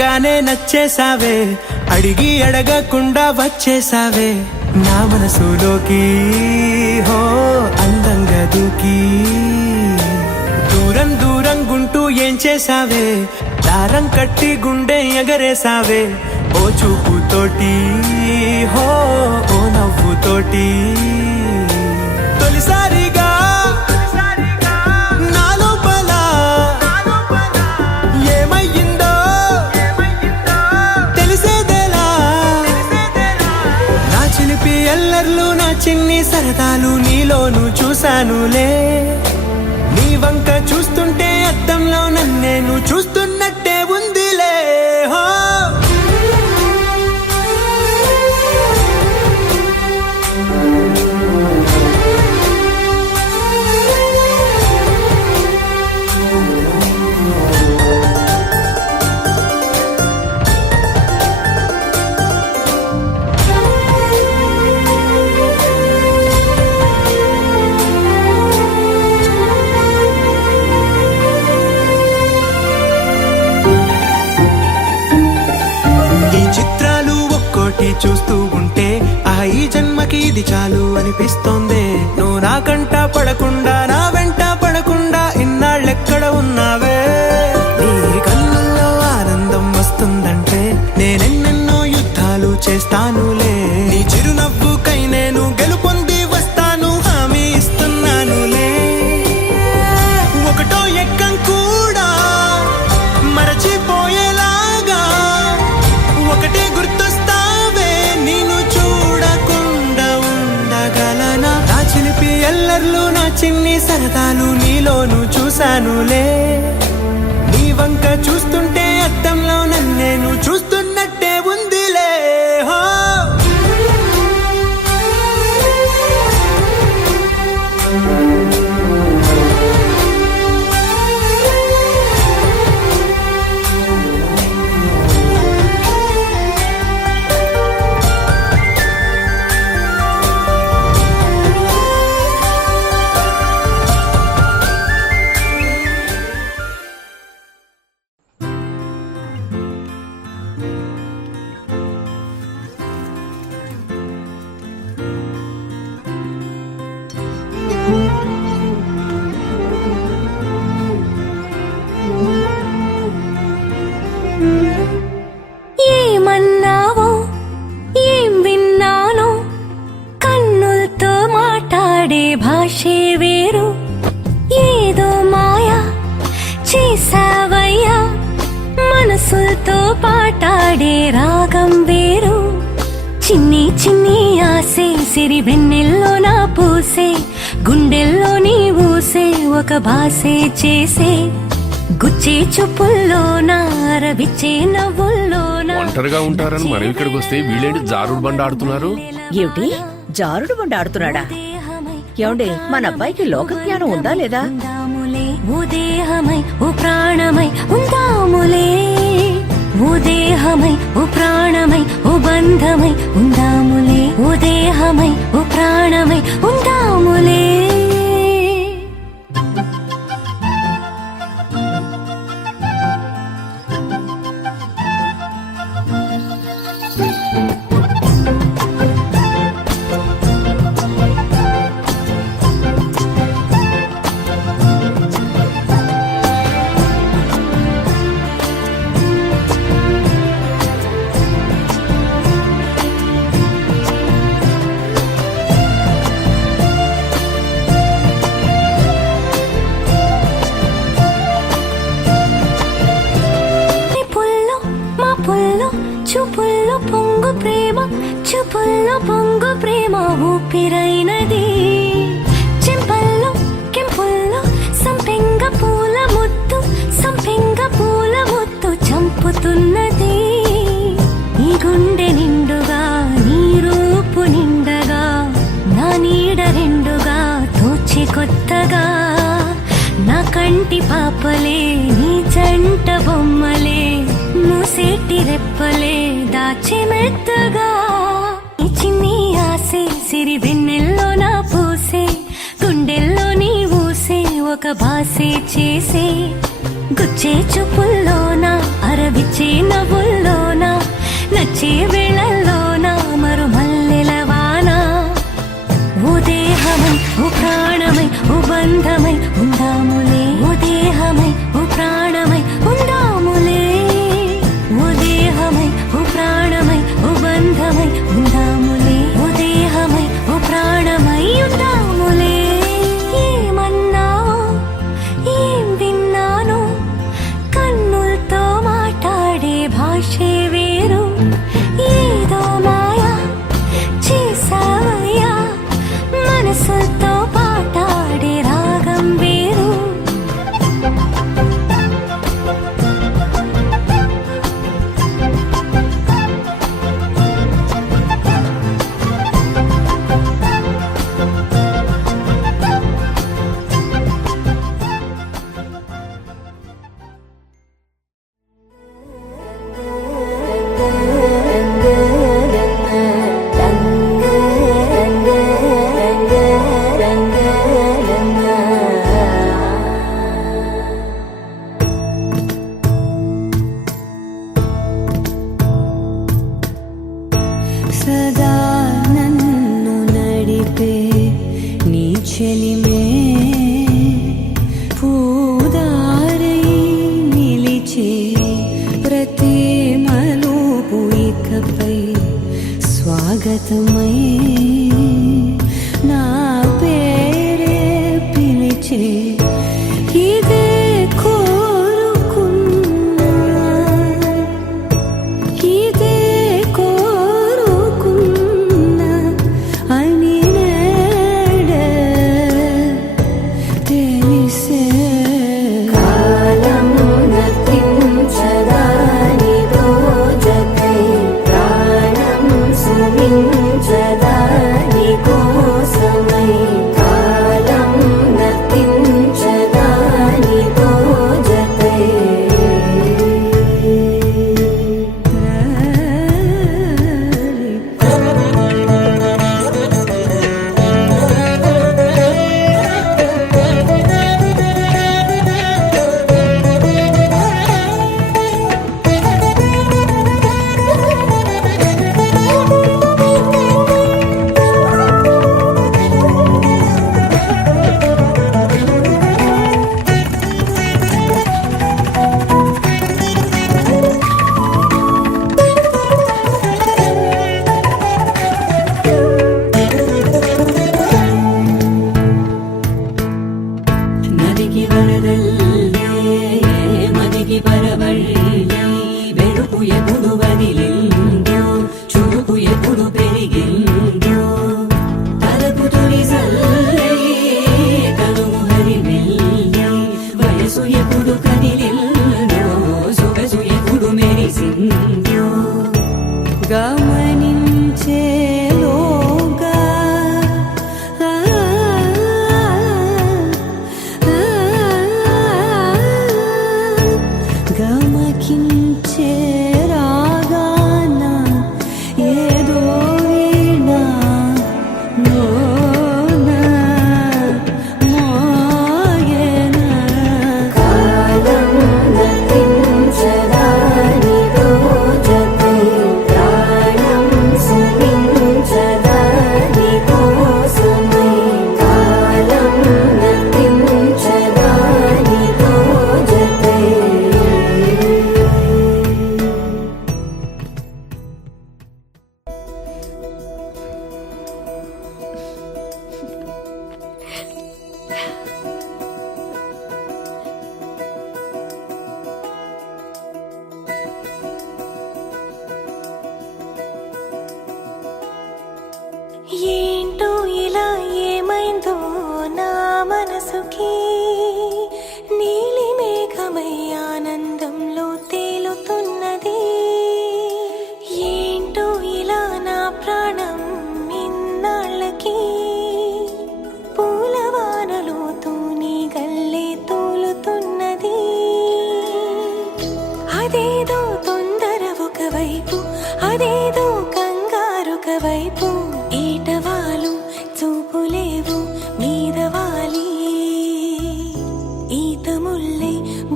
చూడంగానే నచ్చేసావే, అడిగి అడగకుండా వచ్చేసావే నా మనసులోకి. హో అందంగా దూకి దూరం దూరం గుంటూ ఏం చేసావే, దారం కట్టి గుండె ఎగరేసావే ఓ చూపుతోటి. హో ఓ నవ్వుతోటి తొలిసారిగా నా లోపల ఏమయ్యిందో తెలిసేదేలా. నా చిలిపి అల్లర్లు నా చిన్ని సరదాలు నీలోను చూశానులే. నీ వంక చూస్తుంటే అద్దంలో నన్నేను చూస్తున్నట్టే ఉందిలే. హో చూస్తూ ఉంటే ఈ జన్మకి ఇది చాలు అనిపిస్తోంది. నువ్వు నా కంట పడకుండా నా వెంట పడకుండా ఇన్నాళ్ళెక్కడ ఉన్నావే. నీ కళ్ళల్లో ఆనందం వస్తుందంటే నేనెన్నెన్నో యుద్ధాలు చేస్తానులే. నీ చిరునవ్వుకై నేను గెలుపొంది వస్తాను హామీ ఇస్తున్నానులే. ఒకటో ఎక్కం కూడా మరచిపోయేలాగా ఒకటే గుర్తొస్తా. ఎల్లర్లు నా చిన్ని సరదాలు నీలోను చూశానులే. నీ వంక చూస్తుంటే అద్దంలో నన్నేను చూస్తున్నట్టే ఉందిలే. హో ఏమన్నావో ఏం విన్నానో కన్నులతో మాట్లాడే భాషే వేరు. ఏదో మాయా చేసావయ్యా మనసులతో పాటాడే రాగం వేరు. చిన్ని చిన్ని ఆసే సిరి వెన్నెల్లో నా పూసే గుండెల్లో నీ ఊసే ఒక భాసే చేసే. గుచ్చే చూపుల్లోనా రవిచ్చే నవ్వుల్లోనా. ఒంటరిగా ఉంటారని మనం ఇక్కడికి వస్తే వీళ్ళేంటి జారుడు బండ ఆడుతున్నారు? ఏమిటి జారుడు బండ ఆడుతున్నాడా? ఏమండి మన అబ్బాయికి లోక జ్ఞానం ఉందా లేదా? ఓ దేహమై ఓ ప్రాణమై ఉందాములే. ఓ దేహమై ఓ ప్రాణమై ఓ బంధమై ఉందాములే. ఓ దేహమై ఓ ప్రాణమై ఉందాములే. చూపుల్లో పొంగు ప్రేమ చూపుల్లో పొంగు ప్రేమ ఊపిరైనది. చెంపల్లో కెంపుల్లో సంపెంగ పూల ముద్దు సంపెంగ పూల ముద్దు చంపుతున్నది. ఈ గుండె నిండుగా నీ రూపు నిండగా నా నీడ రెండుగా తోచి కొత్తగా. నా కంటి పాపలే నీ జంట బొమ్మలే మూసేటి రెప్పలే దాచి మెత్తగా. చిన్ని ఆసే సిరి వెన్నెల్లో నా పూసే గుండెల్లో నీ ఊసే ఒక భాసే చేసే. గుచ్చే చూపుల్లోన అరవిచ్చే నవ్వుల్లోన నచ్చే వేళల్లోన మరు మల్లెలవాన ఓ దేహమై ఓ ప్రాణమై ఓ బంధమై ఉందాములే ఓ దేహమై ఓ ప్రాణమై ఉందాములే ఓ దేహమై ఓ ప్రాణమై ఓ బంధమై ఉందాములే ఓ దేహమై ఓ ప్రాణమై ఉందాములే ఏమన్నావో ఏం విన్నానో కన్నులతో మాట్లాడే భాషే వేరు ఏదో మాయా చేసావయ్యా మనసుతో పాటాడే రాగం వేరు సదా నన్ను నడిపే నీ చెలిమే పూదారై నిలిచే ప్రతి మలుపు ఇకపై స్వాగతమై నా పేరే పిలిచే ఇదే కోరుకున్నా ఇదే కోరుకున్నా అని నేడే తెలిసే కాలం నతించదాని రోజకై ప్రాణం సుమించదాని కోసమై కాలం నతించదాని రోజకై నదికి వరదల్లే మదికి పరవళ్ళే వెలుపు ఎప్పుడు వదిలిందో చురుకు ఎప్పుడు పెరిగిందో తలపు తొలి సల్లే కనుము హరిమెల్లే వయసు ఎప్పుడు కదిలిందో సొగసు ఎప్పుడు మెరిసిందో గమనించేలోగా గమకించే రాగానే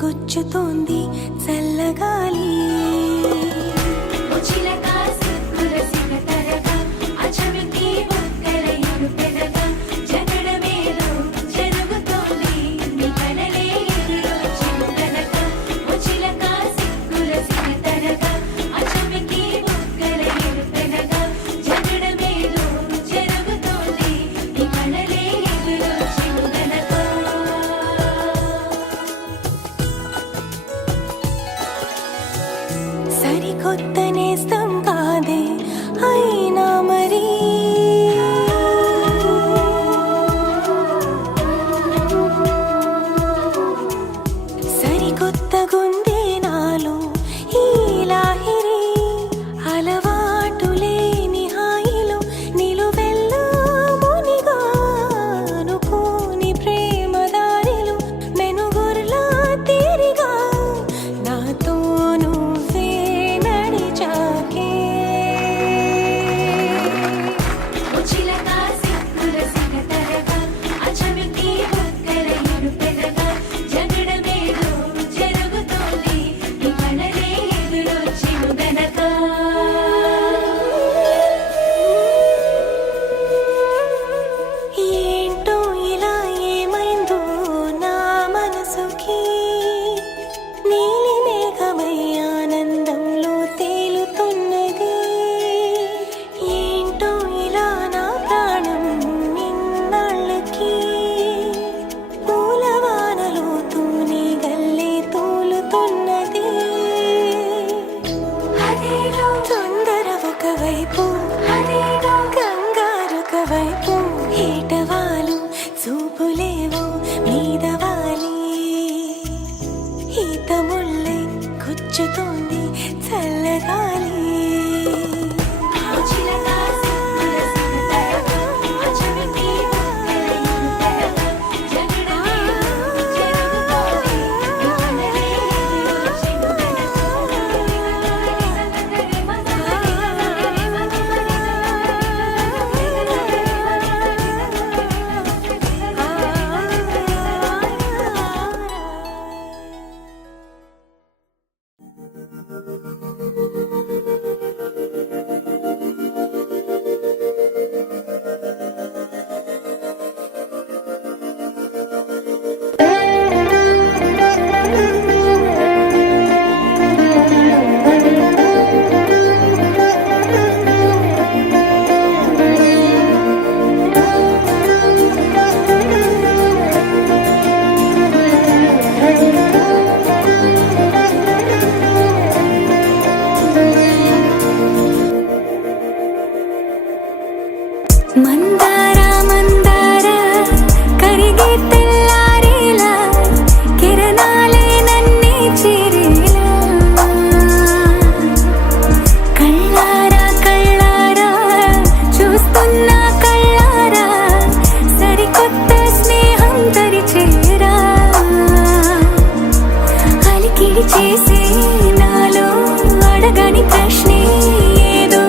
గుచ్చుతోంది చల్లగాలి సరికొత్త నేస్తం కాదే అయినా మరి సరికొత్త గుందే నాలో ఈ లాహిరి అలవాటు లేని హాయిలో నిలువెల్లా మునిగా అనుకోని ప్రేమ దారిలో మెనుగుర్లా తీరిగా నాతో నువ్వే నడిచాకే ఏంటో ఇలా ఏమైందో నా మనసుకి నీలి మేఘమై ఆనందంలో తేలుతున్నది ఏంటో ఇలా నా ప్రాణం ఇన్నాళ్ళకి పూలవానలో తూని గల్లే తూలుతున్నది తొందర ఒకవైపు కంగారు ఒకవైపు ఏటవాలు చూపులేవో మీదవాలి ఈత ముళ్ళే గుచ్చుతోంది చల్లగాలి మందార మందార కరిగే తెల్లారేలా కిరణాలే నన్నే చేరేలా కళ్ళారా కళ్ళారా చూస్తున్నా కళ్ళారా సరికొత్త స్నేహం తరిచేరా అలికిడి చేసే నాలో అడగని ప్రశ్నే ఏదో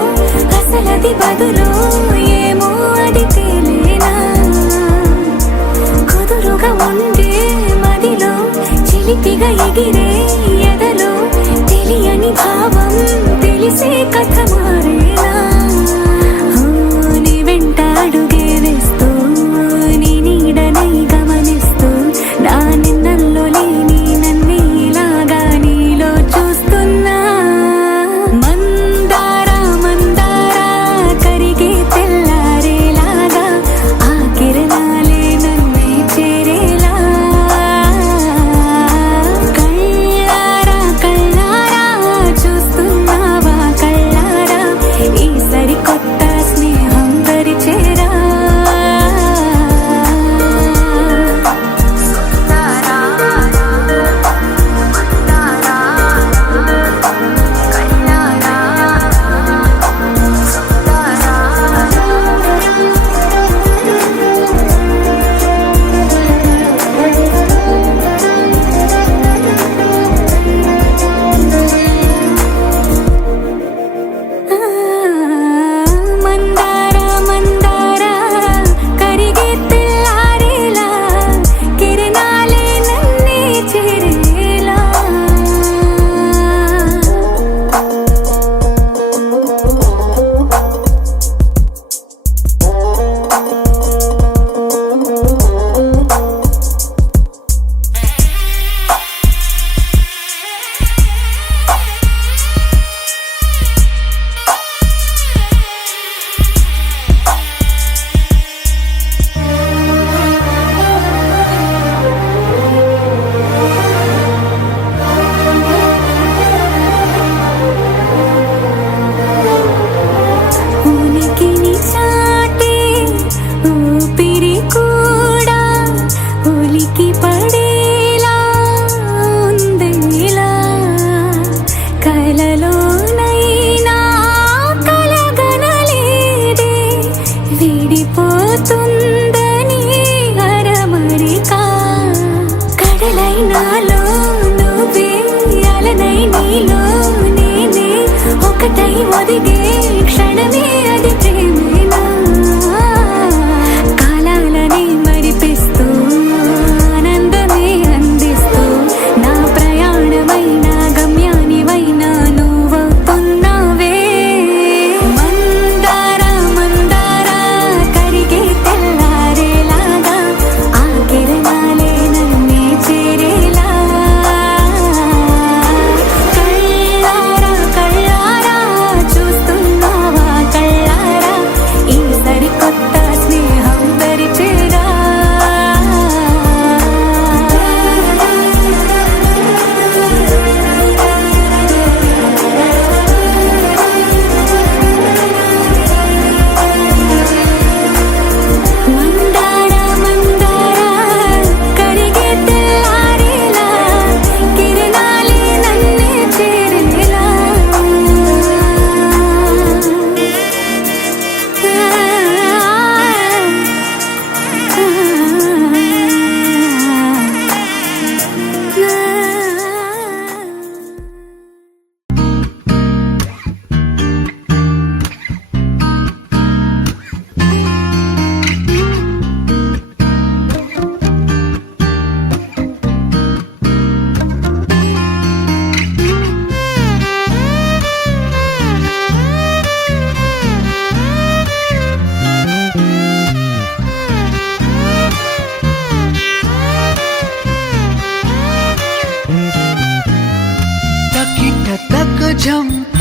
అసలది బదులు ఏమో అది తేలేనా కుదురుగా ఉండే మదిలో చిలిపిగా ఎగిరే ఎదలో తెలియని భావం తెలిసే కథ మారేనా నీ వెంట అడుగే వేస్తూ నీ నీడనై గమనిస్తూ నా నిన్నల్లో లేని నన్నే ఇలాగా నీలో చూస్తున్నా మందార మందార కరిగే తెల్లారేలాగా ఆ కిరణాలే నన్నే చేరేలా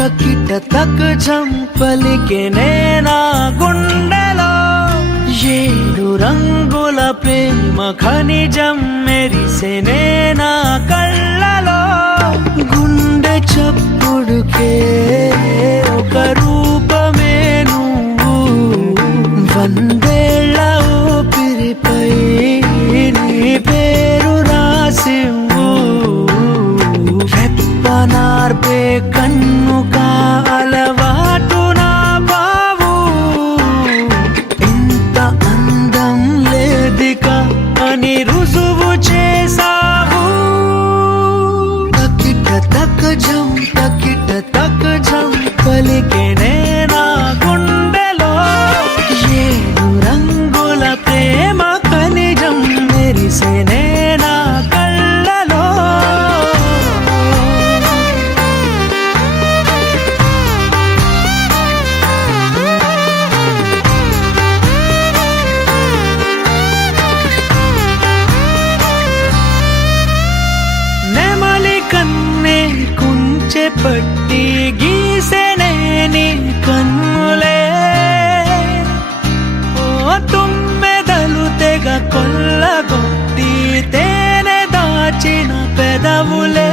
తకిట తక జంపలికెనే నా గుండెలో 7 రంగుల ప్రేమ ఖనిజం మెరిసెనే నా కళ్ళలో గుండె చప్పుడుకే ఒక రూపమే నువ్వు వందేళ్ల ఊపిరిపై నీ పేరు రాసివ్వు రెప్పనార్పే కన్ను కాలవాటు నా బావు ఇంత అందం లేదిక అని రుజువు చేసావు తకిట తక జం పలికెనే నా గుండెలో 7 రంగుల ప్రేమ ఖనిజం మెరిసెనే నా కళ్ళలో నెమలి కన్నే కుంచె పట్టి గీసెనే నీ కన్నులే ఓ తుమ్మెదలు తెగ కొల్లగొట్టి తేనె దాచిన పెదవులే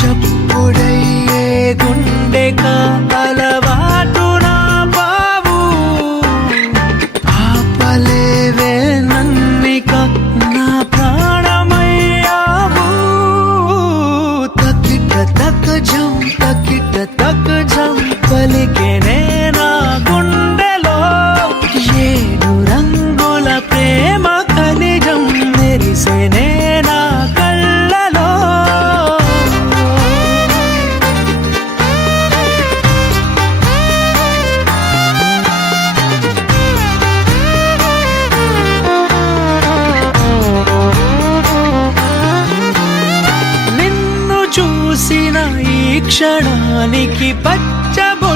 చప్పుడయ్యే గుండె అలవాటు నా బావు ఆపలేవే నన్నిక నా ప్రాణమయ్యావు తకిట తక జం పలికెనే నా గుండెలో 7 రంగుల ప్రేమ ఖనిజం మెరిసెనే నా కళ్ళలో నిన్ను చూసిన ఈ క్షణానికి పచ్చబొట్టయ్యానులే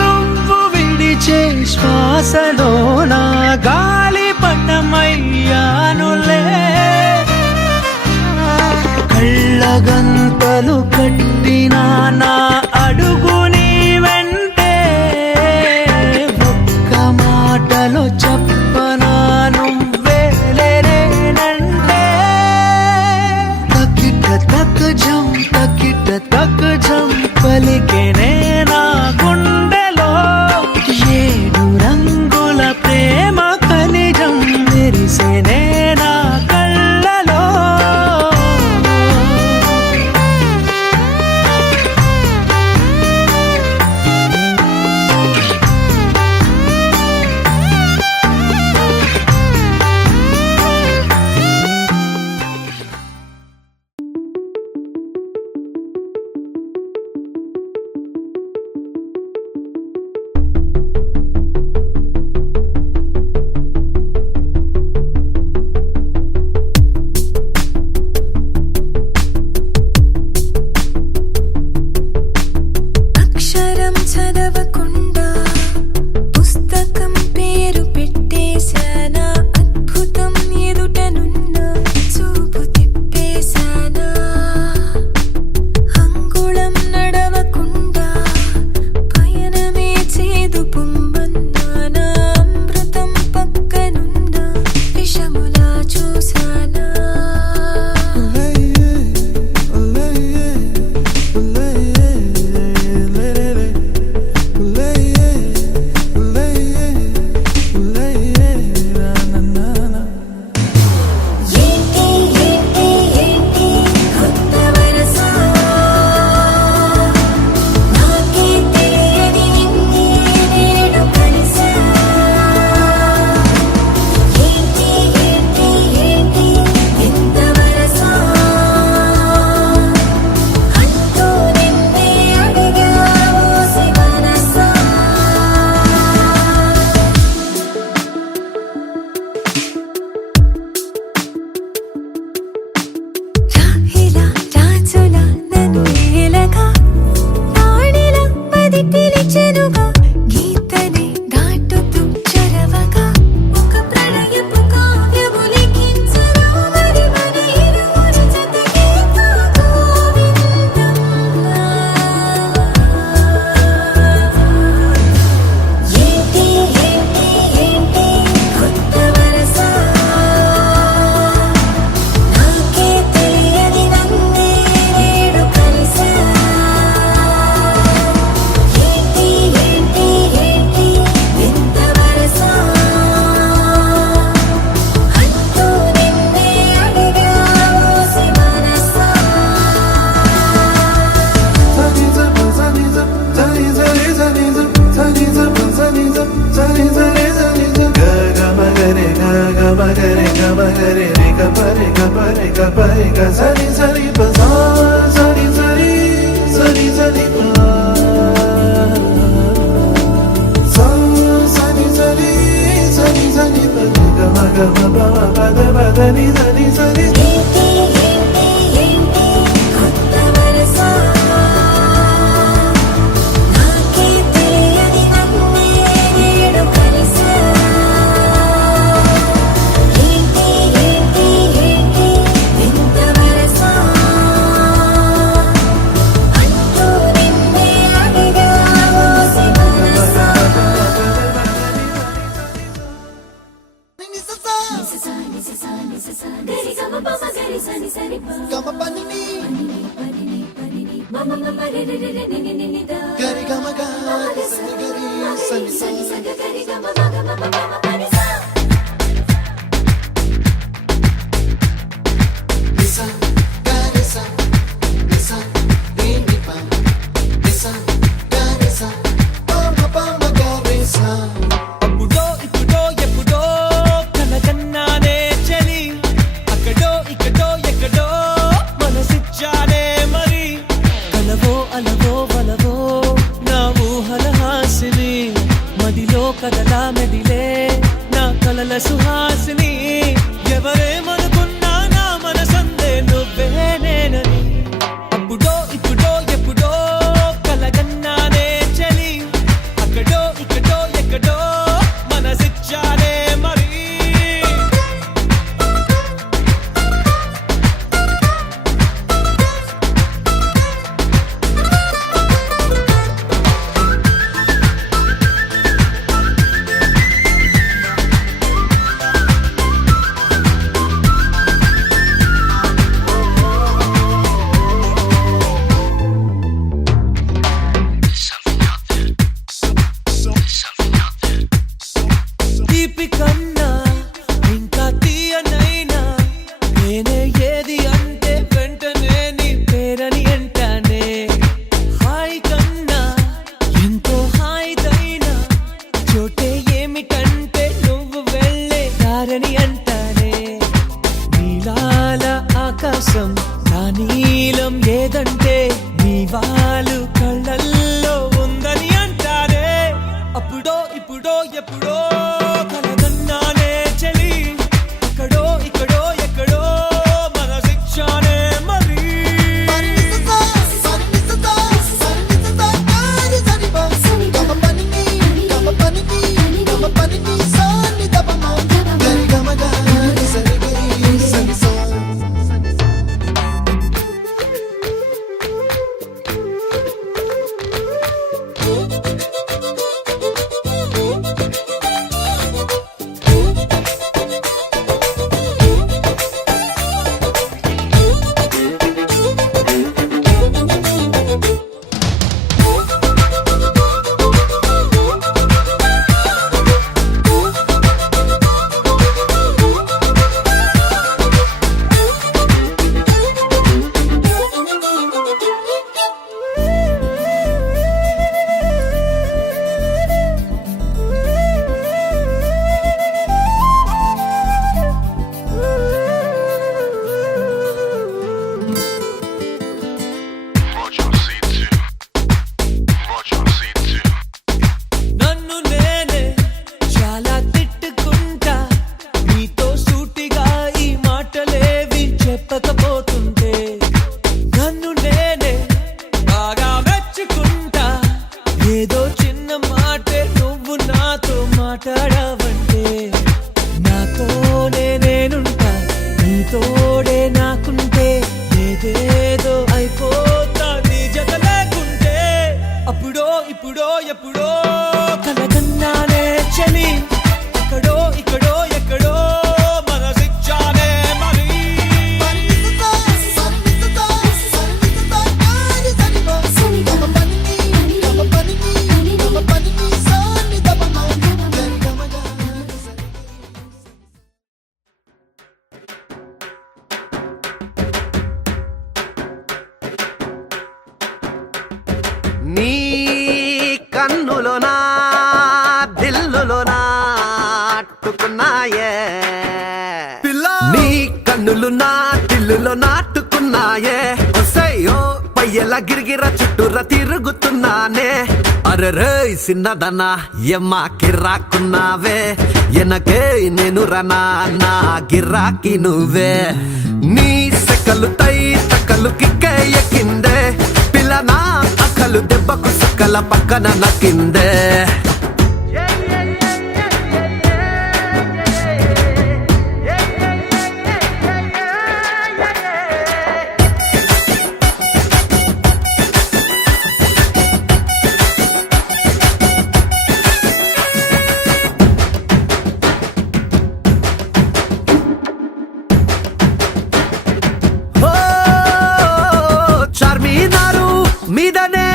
నువ్వు విడిచే శ్వాసలో నా గాలిపటమయ్యానులే కళ్ళగంతలు కట్టిన నా అడుగు నీ వెంటే ఒక్క మాటలో చెప్పనా నువ్వేలేనంటే తకిట తక జం పలికెనే నా గుండెలో 7 రంగుల ప్రేమ ఖనిజం మెరిసెనే నా కళ్ళలో అక్షరం చదవకుండా పుస్తకం పేరు పెట్టేశానా అద్భుతం ఎదుటనున్న చూపు తిప్పేశానా అంగుళం నడవకుండా పయనమే చేదు పొమ్మన్నానా అమృతం పక్కనున్న విషములా చూశానా ఏంటి ఏంటి ఏంటి కొత్త వరస నాకే తెలియని నిన్నే నేడు re ga pa re ga sa ni pa sa ni pa sa ni pa re ga ma pa da ni sa ni ఏంటి ఏంటి ఏంటి కొత్త వరస నాకే తెలియని నన్నే నేడు కలిసా ఏంటి ఏంటి ఏంటి వింత వరస అంటూ నిన్నే అడిగా మోసి మనసా గరి గమ పమ గరి సని సరి ప గమ పని ని మమ మమ రి రి రి ని ని ని ద గరి గమ గ సని గరి సని సని సగ గరి గమ మగ మమ మమ పని సా నిసా గరిసా నిసా ని ని ప నిసా గరిసా పమ పమ గరిసా అప్పుడో ఇప్పుడో ఎప్పుడో కలగన్నానే చలి అక్కడో ఇక్కడో ఎక్కడో మనసిచ్చానే మరి కలవో అలవో వలవో నా ఊహల హాసిని మదిలో కదలా మెదిలే నా కలల సుహాసిని ఎవరేమనుకున్నా నా మనసందే నువ్వే నేనని అప్పుడో ఇప్పుడో ఎప్పుడో కలగన్నానే చలి అక్కడో ఇక్కడో ఎక్కడో మనసిచ్చానే మరి తీపి కన్నా ఇంకా తీయనైనా నేనే ఏది అంటే వెంటనే నీ పేరని అంటానే హాయ్ కన్నా ఎంతో హాయిదైనా చోటే ఏమిటంటే నువ్వు వెళ్ళే దారని అంటానే నీలాల ఆకాశం నా నీలం ఏదంటే నీ వాళ్ళు కళ్ళల్లో ఉందని అంటారే అప్పుడో ఇప్పుడో ఎప్పుడో కలగన్నానే చలి అక్కడో ఇక్కడో ఎక్కడో మనసిచ్చానే మరి నన్ను నేనే చాలా తిట్టుకుంటా నీతో సూటిగా ఈ మాటలేవి చెప్పకపోతుంటే నన్ను నేనే బాగా మెచ్చుకుంటా ఏదో చిన్న మాటే నువ్వు నాతో మాట్లాడవంటే నాతోనే నేనుంటా నీతోడే నాకుంటే ఏదేదో అయిపోతా నీ జత లేకుంటే అప్పుడో ఇప్పుడో ఎప్పుడో కలగన్నానే చలి అక్కడో ఇక్కడో ఎక్కడో మనసిచ్చానే మరి నీ కన్నులోనా దిల్లులోనా అట్టుకున్నాయే నీ కన్నులు నా పొయ్యల గిరిగిర చుట్టూర తిరుగుతున్నానే అరెరే సిన్నదనా ఎమ్మ కిర్రాకున్నావే ఎనకే నేను రనా నా గిర్రాకి నువ్వే నీ సెకలు తై తకలు కిక్కే ఎక్కిందే పిల్ల నా అక్కలు దెబ్బకు సుక్కల పక్కన నక్కిందే మీదనే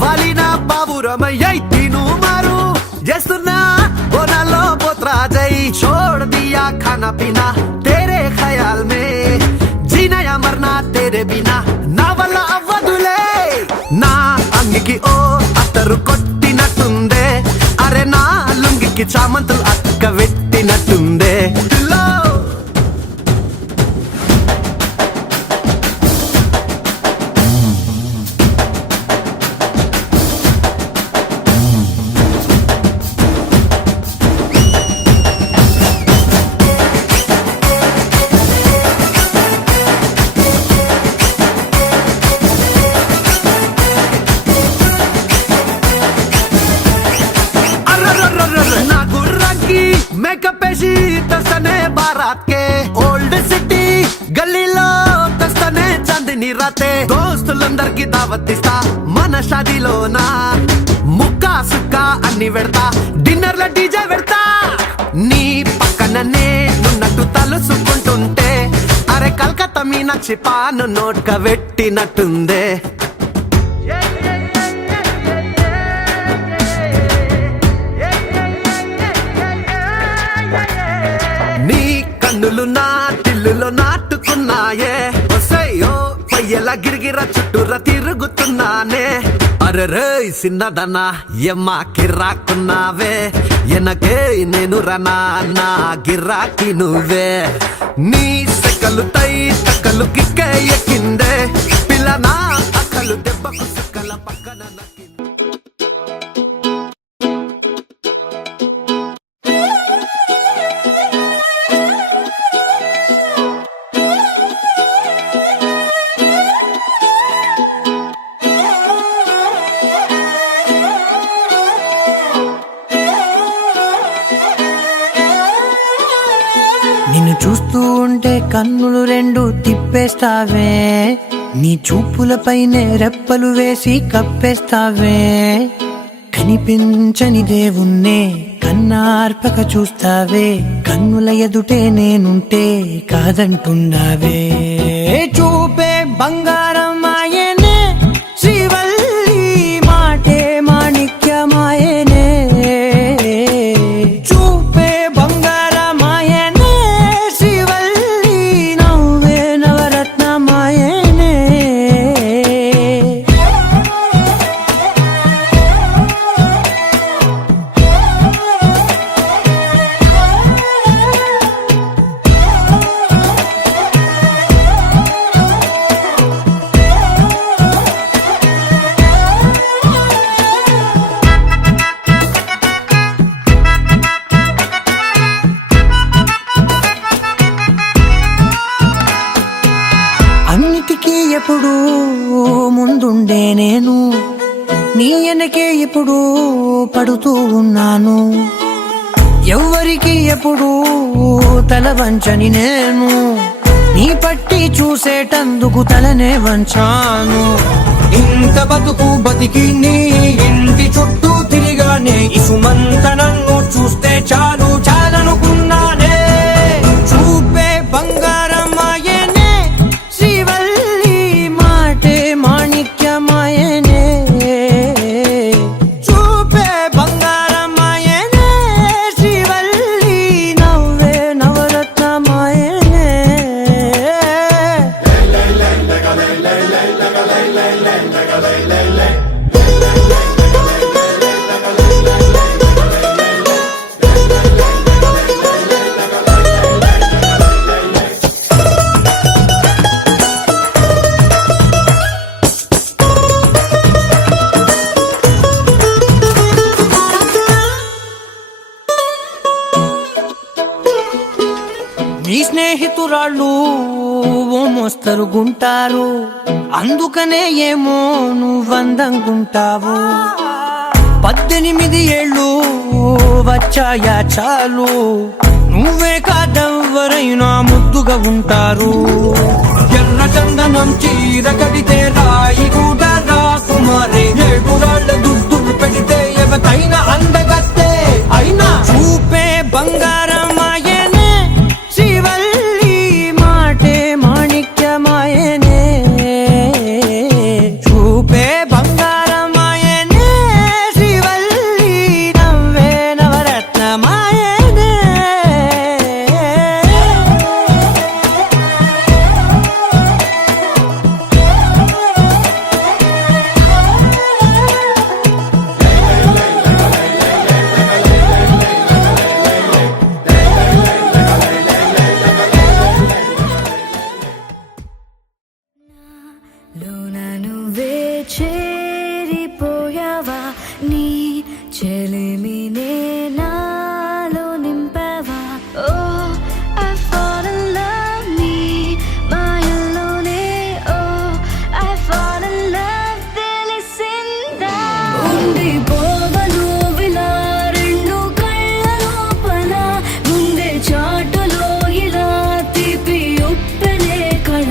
వాలిన బాబురమయ్యై తిను మారు చేస్తున్నా బోనాలో పోత్రాజై छोड़ दिया खाना पीना तेरे ख्याल में जीना या मरना तेरे बिना నా వల్ల అవ్వదులే నా అంగికి ఓ అత్తరు కొట్టినట్టుందే అరే నా లుంగికి చామంతులు అక్క పెట్టినట్టుందే నా గుర్రాకి మేకప్ వేసి తెస్తనే బారాత్ కే ఓల్డ్ సిటీ గల్లీలో తెస్తనే చాందిని రాతే దోస్తులందరికి దావతిస్తా మన షాదీలోనా ముక్కా సుక్కా అన్ని పెడతా డిన్నర్ల డీజే పెడతా నీ పక్కననే నున్నట్టు తలుసుకుంటుంటే అరే కల్కత్తా మీనాక్షి పాను నోట్క పెట్టినట్టుందే నీ కన్నులు నా తిల్లులో నాటుకున్నాయే ఒసయ్యో పొయ్యల గిరిగిర చుట్టూర తిరుగుతున్నానే అరెరే సిన్నదనా ఎమ్మ కిర్రాకున్నావే ఎనకే నేను రనా నా గిర్రాకి నువ్వే నీ సెకలు తై తకలు కిక్కే ఎక్కిందే పిల్ల నా అక్కలు దెబ్బకు సుక్కల పక్కన నక్కిందే నిన్ను చూస్తూ ఉంటే కన్నులు రెండు తిప్పేస్తావే నీ చూపులపైనే రెప్పలు వేసి కప్పేస్తావే కనిపించని దేవుణ్ణే కన్నార్పక చూస్తావే కన్నుల ఎదుటే నేనుంటే కాదంటున్నావే చూపే బంగారం ఆయనే శ్రీవల్లి మాటే మాణిక్యమాయనే చూపే బంగారమాయనే శ్రీవల్లి నవ్వే నవరత్నమాయనే అన్నిటికీ ఎప్పుడు ముందుండే నేను నీ వెనకే ఎప్పుడు పడుతూ ఉన్నాను ఎవ్వరికి ఎప్పుడు తల వంచని నేను నీ పట్టి చూసేటందుకు తలనే వంచాను ఇంత బతుకు బతికి నీ ఇంటి చుట్టూ తిరిగానే ఇసుమంత నన్ను చూస్తే చాలు చాలనుకున్నానే చూపే బంగారమాయనే శ్రీవల్లి మాటే మాణిక్యమాయనే చూపే బంగారమాయనే శ్రీవల్లి నవ్వే నవరత్నమాయనే స్నేహితురాళ్ళు ఓ మోస్తరుగుంటారు, అందుకనే ఏమో నువ్వందంగుంటావు. 18 ఏళ్ళు వచ్చాయా చాలు, నువ్వే కాదెవ్వరైనా ముద్దుగా ఉంటారు. ఎర్ర చందనం చీర కడితే రాయి కూడా రాకుమారే, 7 రాళ్ళ దుద్దులు పెడితే ఎవతైనా అందగత్తే. అయినా చూపే బంగారమాయనే, శ్రీవల్లి మాటే మాణిక్యమాయనే. చూపే బంగారమాయనే, శ్రీవల్లి నవ్వే నవరత్నమాయనే. లోన నువ్వే చేరిపోయావా, నీ చెలిమినే నాలో నింపావా. ఓ I fall in love, నీ మాయల్లోనే. ఓ I fall in love, తెలిసిందా. ఉండిపోవను విలా రెండు కళ్ళ లోపల, ముందే చాటులో ఇలా తీపి ఉప్పెనే కళ.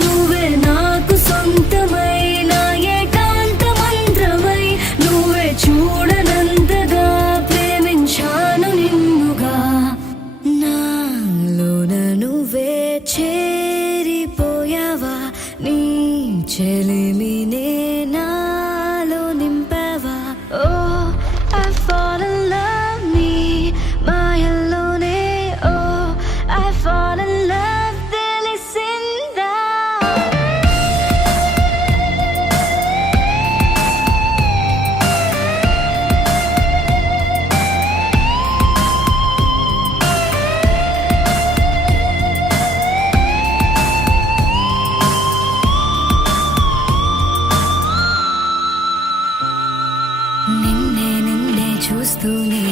నువ్వే నాకు సొంతమైన ఏకాంత మంత్రమై, నువ్వే చూడనంతగా ప్రేమించాను నిన్నుగా. నాలోన నువ్వే చేరిపోయావా, నీ చెలిమినే నాలో నింపావా. ఓ I fall in love, నీ మాయల్లోనే. ఓ I fall in love, తెలిసిందా. నిన్నే చూస్తూనే